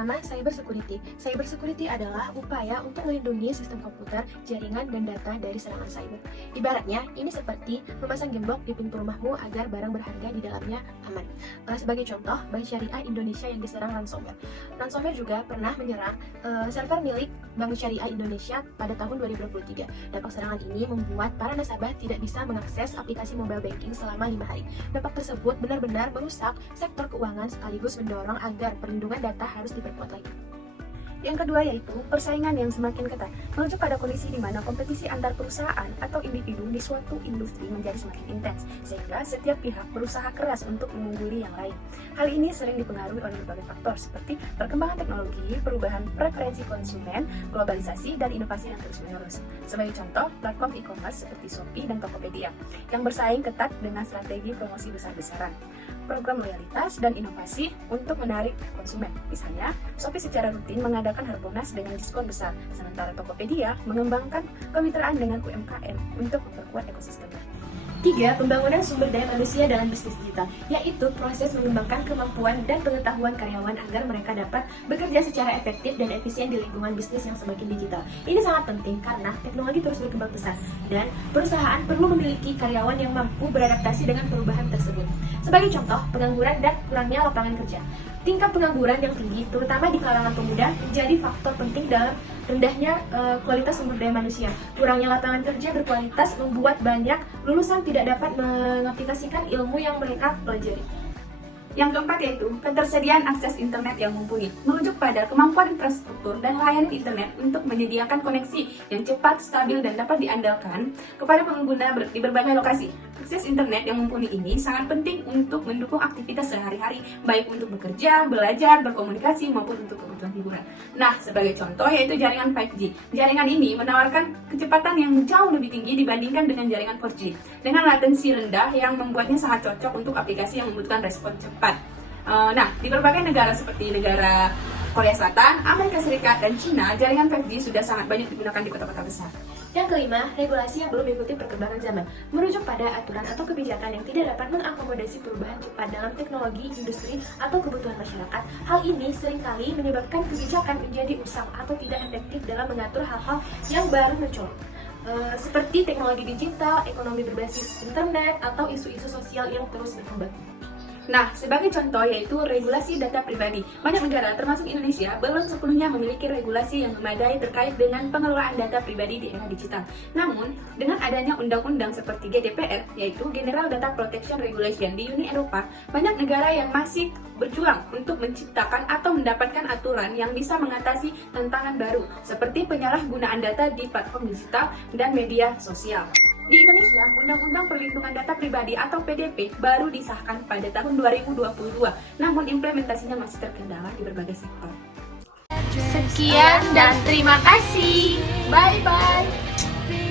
pertama, cyber security. Cyber security adalah upaya untuk melindungi sistem komputer, jaringan, dan data dari serangan cyber. Ibaratnya, ini seperti memasang gembok di pintu rumahmu agar barang berharga di dalamnya aman. Sebagai contoh, Bank Syariah Indonesia yang diserang ransomware. Ransomware juga pernah menyerang server milik Bank Syariah Indonesia pada tahun 2023. Dampak serangan ini membuat para nasabah tidak bisa mengakses aplikasi mobile banking selama 5 hari. Dampak tersebut benar-benar merusak sektor keuangan sekaligus mendorong agar perlindungan data harus diperkuat lagi. Yang kedua yaitu persaingan yang semakin ketat, menuju pada kondisi di mana kompetisi antar perusahaan atau individu di suatu industri menjadi semakin intens, sehingga setiap pihak berusaha keras untuk mengungguli yang lain. Hal ini sering dipengaruhi oleh berbagai faktor seperti perkembangan teknologi, perubahan preferensi konsumen, globalisasi, dan inovasi yang terus-menerus. Sebagai contoh, platform e-commerce seperti Shopee dan Tokopedia yang bersaing ketat dengan strategi promosi besar-besaran, program loyalitas, dan inovasi untuk menarik konsumen. Misalnya, Shopee secara rutin mengadakan Harbolnas dengan diskon besar, sementara Tokopedia mengembangkan kemitraan dengan UMKM untuk memperkuat ekosistemnya. 3. Pembangunan sumber daya manusia dalam bisnis digital, yaitu proses mengembangkan kemampuan dan pengetahuan karyawan agar mereka dapat bekerja secara efektif dan efisien di lingkungan bisnis yang semakin digital. Ini sangat penting karena teknologi terus berkembang pesat dan perusahaan perlu memiliki karyawan yang mampu beradaptasi dengan perubahan tersebut. Sebagai contoh, pengangguran dan kurangnya lapangan kerja. Tingkat pengangguran yang tinggi, terutama di kalangan pemuda, menjadi faktor penting dalam rendahnya kualitas sumber daya manusia. Kurangnya lapangan kerja berkualitas membuat banyak lulusan tidak dapat mengaplikasikan ilmu yang mereka pelajari. Yang keempat yaitu ketersediaan akses internet yang mumpuni, merujuk pada kemampuan infrastruktur dan layanan internet untuk menyediakan koneksi yang cepat, stabil, dan dapat diandalkan kepada pengguna di berbagai lokasi. Akses internet yang mumpuni ini sangat penting untuk mendukung aktivitas sehari-hari, baik untuk bekerja, belajar, berkomunikasi, maupun untuk kebutuhan hiburan. Nah, sebagai contoh yaitu jaringan 5G. Jaringan ini menawarkan kecepatan yang jauh lebih tinggi dibandingkan dengan jaringan 4G, dengan latensi rendah yang membuatnya sangat cocok untuk aplikasi yang membutuhkan respon cepat. Nah, di berbagai negara seperti negara Korea Selatan, Amerika Serikat, dan Cina, jaringan 5G sudah sangat banyak digunakan di kota-kota besar. Yang kelima, regulasi yang belum mengikuti perkembangan zaman, merujuk pada aturan atau kebijakan yang tidak dapat mengakomodasi perubahan cepat dalam teknologi, industri, atau kebutuhan masyarakat. Hal ini seringkali menyebabkan kebijakan menjadi usang atau tidak efektif dalam mengatur hal-hal yang baru mencolok. Seperti teknologi digital, ekonomi berbasis internet, atau isu-isu sosial yang terus berkembang. Nah, sebagai contoh yaitu regulasi data pribadi. Banyak negara, termasuk Indonesia, belum sepenuhnya memiliki regulasi yang memadai terkait dengan pengelolaan data pribadi di era digital. Namun, dengan adanya undang-undang seperti GDPR, yaitu General Data Protection Regulation di Uni Eropa, banyak negara yang masih berjuang untuk menciptakan atau mendapatkan aturan yang bisa mengatasi tantangan baru, seperti penyalahgunaan data di platform digital dan media sosial. Di Indonesia, Undang-Undang Perlindungan Data Pribadi atau PDP baru disahkan pada tahun 2022, namun implementasinya masih terkendala di berbagai sektor. Sekian dan terima kasih. Bye-bye.